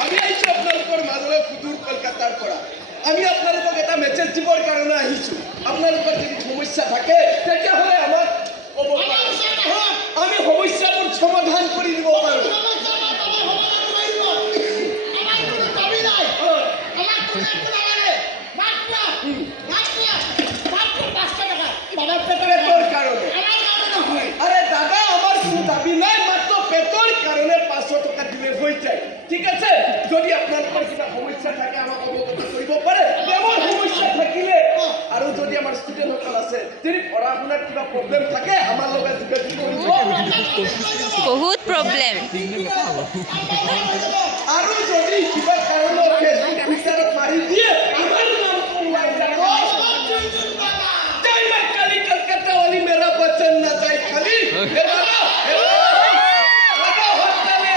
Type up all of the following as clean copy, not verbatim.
আমি আহিছো আপোনালোকৰ মাজলৈ সুদূৰ কলকাতাৰ পৰা। আমি আপোনালোকক এটা মেছেজ দিবৰ কাৰণে আহিছো। আপোনালোকৰ যদি সমস্যা থাকে তেতিয়াহ'লে আমাক ক'ব পাৰে, আমি সমস্যাবোৰ সমাধান কৰি দিব পাৰোঁ। আৰে দাদা, আমাৰ কোনো দাবি নাই, মাত্ৰ পেটৰ কাৰণে 500 টকা দিলে হৈ যায়। ঠিক আছে, যদি আপোনালোকৰ কিবা সমস্যা থাকে আমাক অৱগত কৰিব পাৰে। আমাৰ সমস্যা থাকিলে আৰু যদি আমাৰ ষ্টুডেণ্টসকল আছে, যদি পঢ়া শুনাত কিবা প্ৰব্লেম থাকে আমাৰ লগত যোগাযোগ কৰিব। বহুত প্ৰব্লেম। আৰু যদি কিবা কাৰণত বিচাৰত মাৰি দিয়ে আমাৰ নাম কোৱাই যাব। जय मां काली, कलकत्ता वाली मेरा वचन न जाए खाली। हे बाबा, हे बाबा होता ने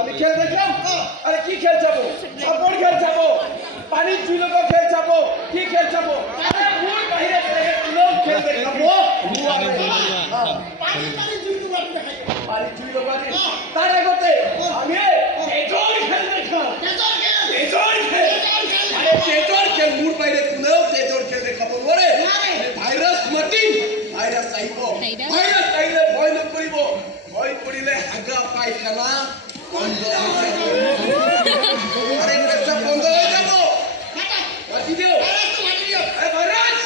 আমি খেল দেখাম। আরে কি খেল যাবো? সাপোর্ট খেল যাবো, পানি চুই লগা খেল যাবো, কি খেল যাবো? আরে ভুল বাহিরে থেকে লোক খেল দেখাবো। পানি চুই লগা তার আগতে আমি তেজর খেল দেখাম। তেজর খেল মূর বাইরে কোনেও তেজর খেল দেখাব নোৱাৰে। ভাইৰাস মাতিম, ভাইৰাস আহিব। ভাইৰাস আহিলে ভয় নকৰিব, ভয় কৰিলে হাগা পায়খানা বন্ধ হৈ যাব। আরে পেশাব বন্ধ হৈ যাব। মাতি দিও, এ ভাইরাস,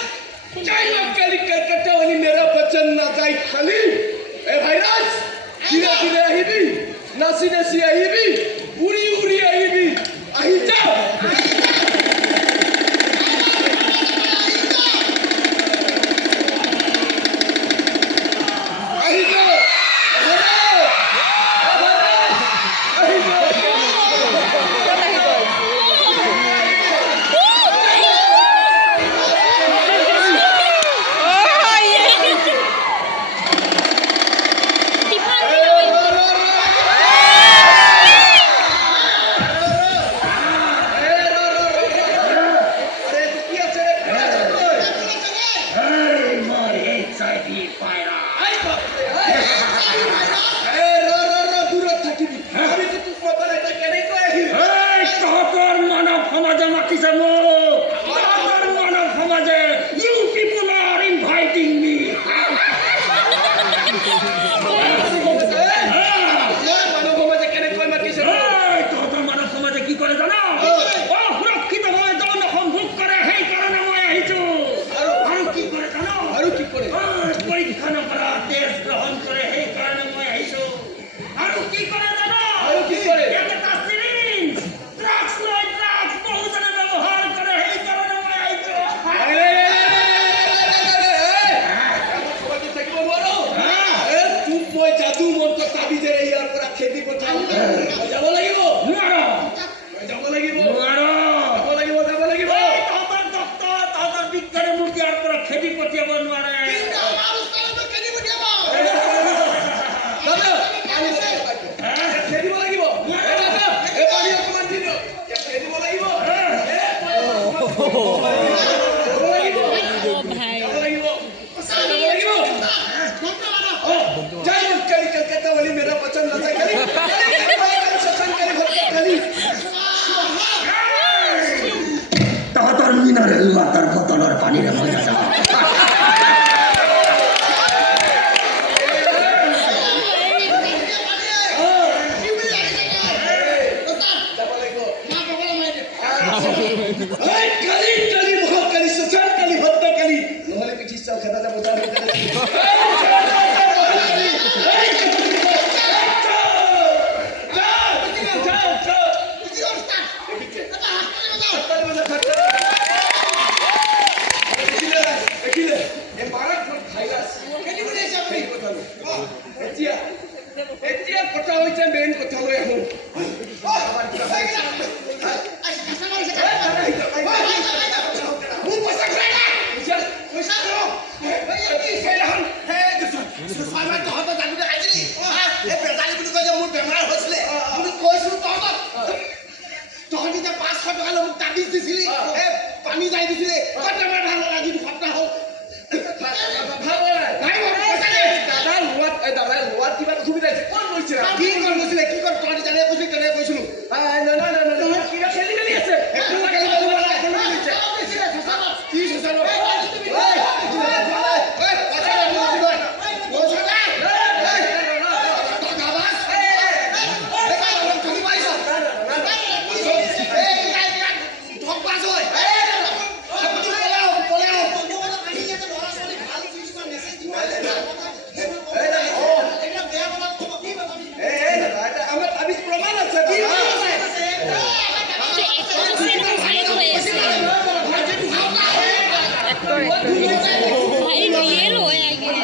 জয় মা কালী, কলকাতা वाली मेरा वचन न जाए खाली। এ ভাইরাস, ধীরে ধীরে আহিবি, নাচি নাচি আহিবি, উড়ি উড়ি আহিবি। আহি যা। তাহাতার মিনারেল ওয়াটার বোতলের পানিরে মজা যা। এতিয়া কথা হৈছে মেইন কথালৈ আহোঁ। তহঁতি যে 500 টকা মোক তাবিজ দিছিলি, পানী যাই দিছিলি, আজি সপ্তাহ হ'ল भाई ये लो है आगे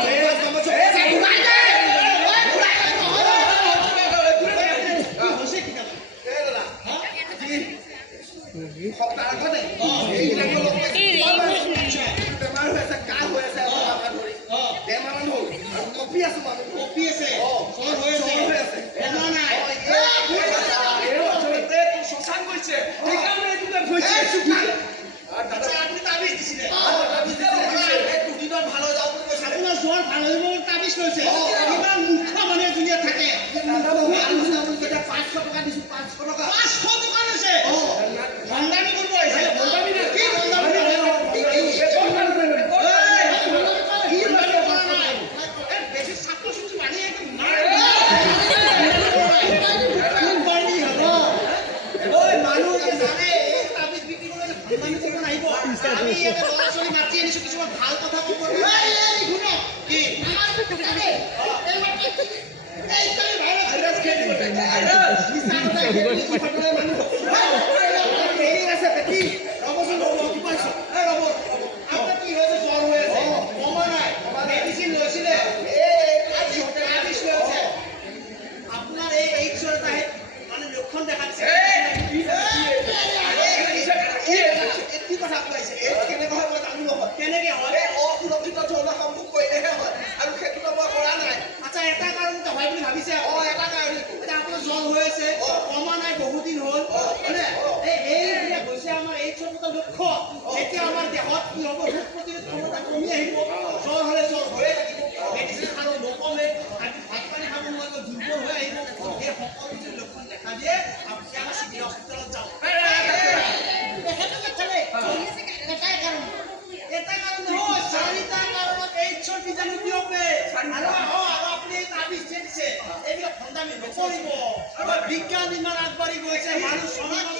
বিজ্ঞান ইমান আগবাঢ়ি গৈছে মানুহ সমাজত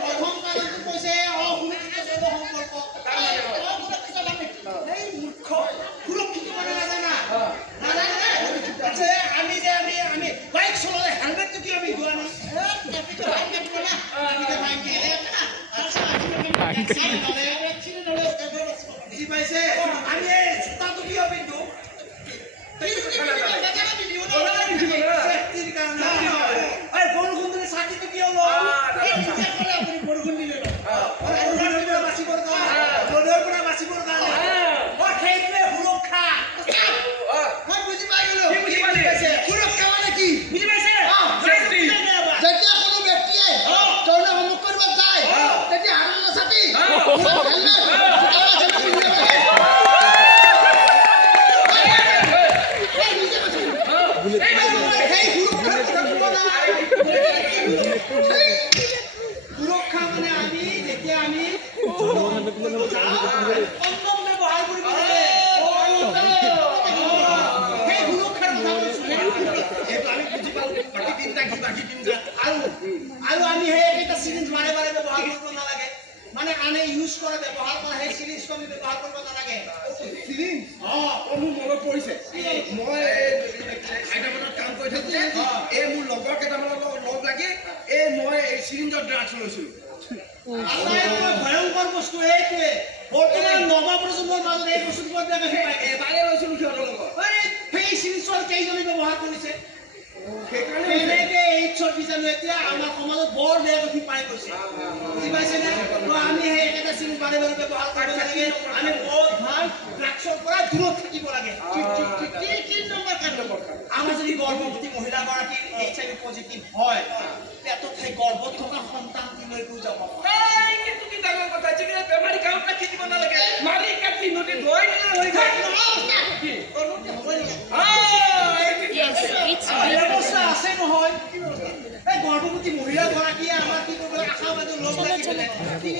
প্ৰথম কাৰণটো কৈছে অসুৰক্ষিত জৈৱ সম্পৰ্ক এই মূৰ্খ সুৰক্ষিত মানে নাজানা আমি বাইক চলালে হেলমেটটো কিয় আমি লোৱা নাই বুজি পাইছে আমি এই জোতাটো কিয় পিন্ধো বৰষুণ দিলে ছাতিটো কিয় বৰষুণ দিলে বাচিবৰ কাৰণে ৰ'দৰ পৰা বাচিবৰ কাৰণে সেইটোৱে সুৰক্ষা মই বুজি পাই গলো সুৰক্ষা মানে কি বুজি পাইছে যেতিয়া কোনো ব্যক্তিয়ে তৰুণ সন্মুখ কৰিব যায় তেতিয়া হাতত ছাতি সুৰক্ষা মানে আমি যেতিয়া আমি কণ্ডম ব্যৱহাৰ কৰিব লাগে সেই সুৰক্ষাৰ কথা এইটো আমি বুজি পালো আৰু আমি সেই একেটা চিৰিঞ্জ বাৰে বাৰে ব্যৱহাৰ কৰিব নালাগে মানে আনে ইউজ কৰা ব্যৱহাৰ কৰা সেই চিৰিঞ্জটো আমি ব্যৱহাৰ কৰিব নালাগে চিৰিঞ্জ মোৰ মনত পৰিছে মই হায়দৰাবাদত কাম কৰি থাকোঁতে এই মোৰ লগৰ কেইটামানৰ লগত লগ লাগি মই এই চিৰিঞ্জৰ ড্ৰাগছ লৈছিলোঁ ভয়ংকৰ বস্তু এইটোৱে বৰ্তমান নৱপ্ৰজন্মৰ মাজত এই বস্তুটো এবাৰে লৈছিলোঁ সিহঁতৰ লগত সেই চিৰিঞ্জৰ কেইজনে ব্যৱহাৰ কৰিছে কেনেকে এইডছৰ বীজাণু এতিয়া আমাৰ সমাজত বৰ বেয়া গতি পাই গৈছে বুজি পাইছেনে আমি সেই একেটা চিৰিঞ্জ বাৰে বাৰে ব্যৱহাৰ কৰিব লাগে আমি মদ ভাং ড্ৰাগছৰ পৰা দূৰত থাকিব লাগে আমাৰ যদি গৰ্ভৱতী মহিলাগৰাকী HIV পজিটিভ হয় পেটত সেই গৰ্ভত থকা সন্তানটিলৈকো যাব বেমাৰী কাম ৰাখি দিব নালাগে মাৰি কাটি নদীত ধুৱাই দিলে হৈ যায় ব্যৱস্থা আছে নহয় এই গৰ্ভৱতী মহিলাগৰাকীয়ে আমাৰ কি কৰিব আশাবাদী লগ লাগি